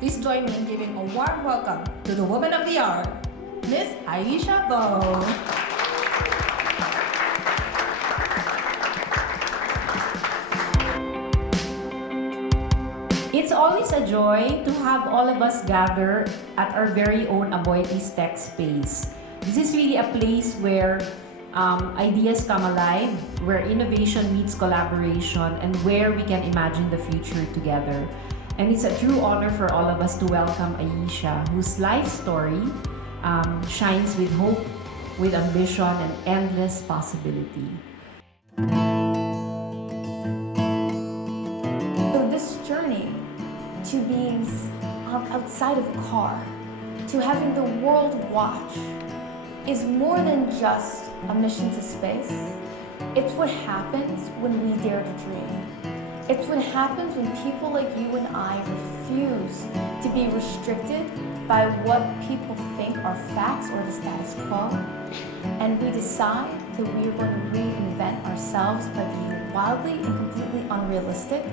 Please join me in giving a warm welcome to the Woman of the Hour, Miss Aisha Bowe. It's always a joy to have all of us gather at our very own Aboitiz Tech Space. This is really a place where ideas come alive, where innovation meets collaboration, and where we can imagine the future together. And it's a true honor for all of us to welcome Aisha, whose life story shines with hope, with ambition, and endless possibility. So this journey to being outside of a car, to having the world watch, is more than just a mission to space. It's what happens when we dare to dream. It's what happens when people like you and I refuse to be restricted by what people think are facts or the status quo, and we decide that we are going to reinvent ourselves by being wildly and completely unrealistic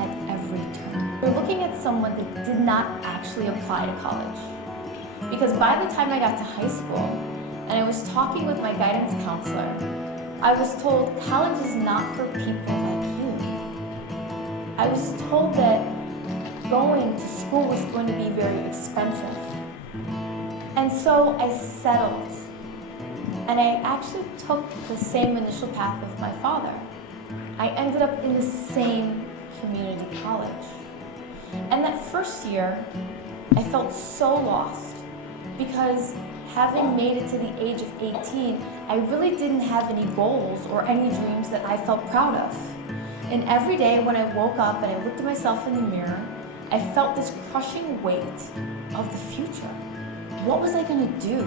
at every turn. We're looking at someone that did not actually apply to college, because by the time I got to high school and I was talking with my guidance counselor, I was told college is not for people like you. I was told that going to school was going to be very expensive. And so I settled. And I actually took the same initial path of my father. I ended up in the same community college. And that first year, I felt so lost because having made it to the age of 18, I really didn't have any goals or any dreams that I felt proud of. And every day when I woke up and I looked at myself in the mirror, I felt this crushing weight of the future. What was I going to do?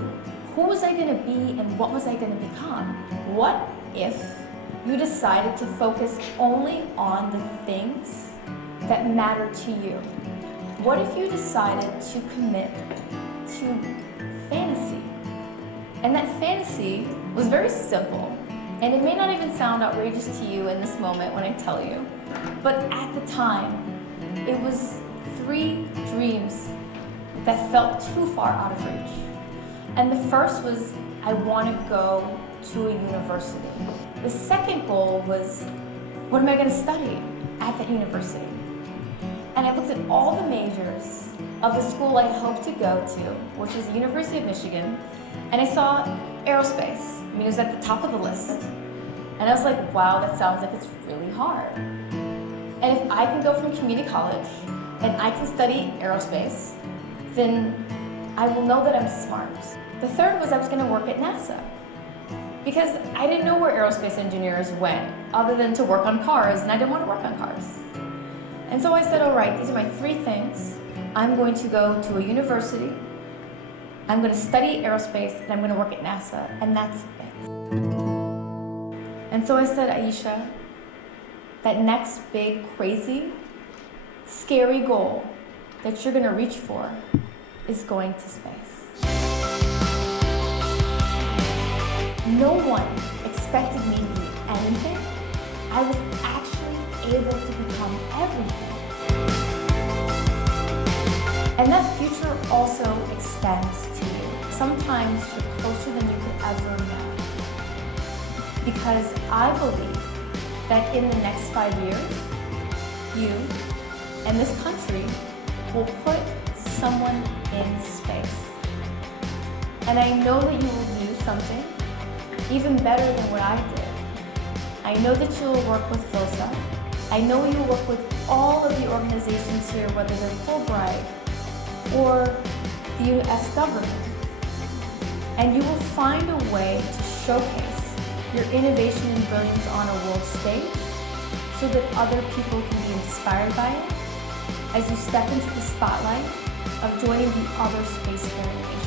Who was I going to be, and what was I going to become? What if you decided to focus only on the things that matter to you? What if you decided to commit to fantasy? And that fantasy was very simple. And it may not even sound outrageous to you in this moment when I tell you, but at the time, it was 3 dreams that felt too far out of reach. And the first was, I want to go to a university. The second goal was, what am I going to study at that university? And I looked at all the majors of the school I hoped to go to, which was the University of Michigan, and I saw aerospace. I mean, it was at the top of the list. And I was like, wow, that sounds like it's really hard. And if I can go from community college and I can study aerospace, then I will know that I'm smart. The third was I was going to work at NASA, because I didn't know where aerospace engineers went other than to work on cars, and I didn't want to work on cars. And so I said, all right, these are my 3 things. I'm going to go to a university, I'm going to study aerospace, and I'm going to work at NASA, and that's it. And so I said, Aisha, that next big, crazy, scary goal that you're going to reach for is going to space. No one expected me to be anything. I was actually able to become everything. And that future also extends to you. Sometimes you're closer than you could ever imagine. Because I believe that in the next 5 years, you and this country will put someone in space. And I know that you will do something even better than what I did. I know that you will work with FILSA. I know you will work with all of the organizations here, whether they're Fulbright or the U.S. government. And you will find a way to showcase your innovation and brilliance on a world stage so that other people can be inspired by it as you step into the spotlight of joining the other spacefaring nations.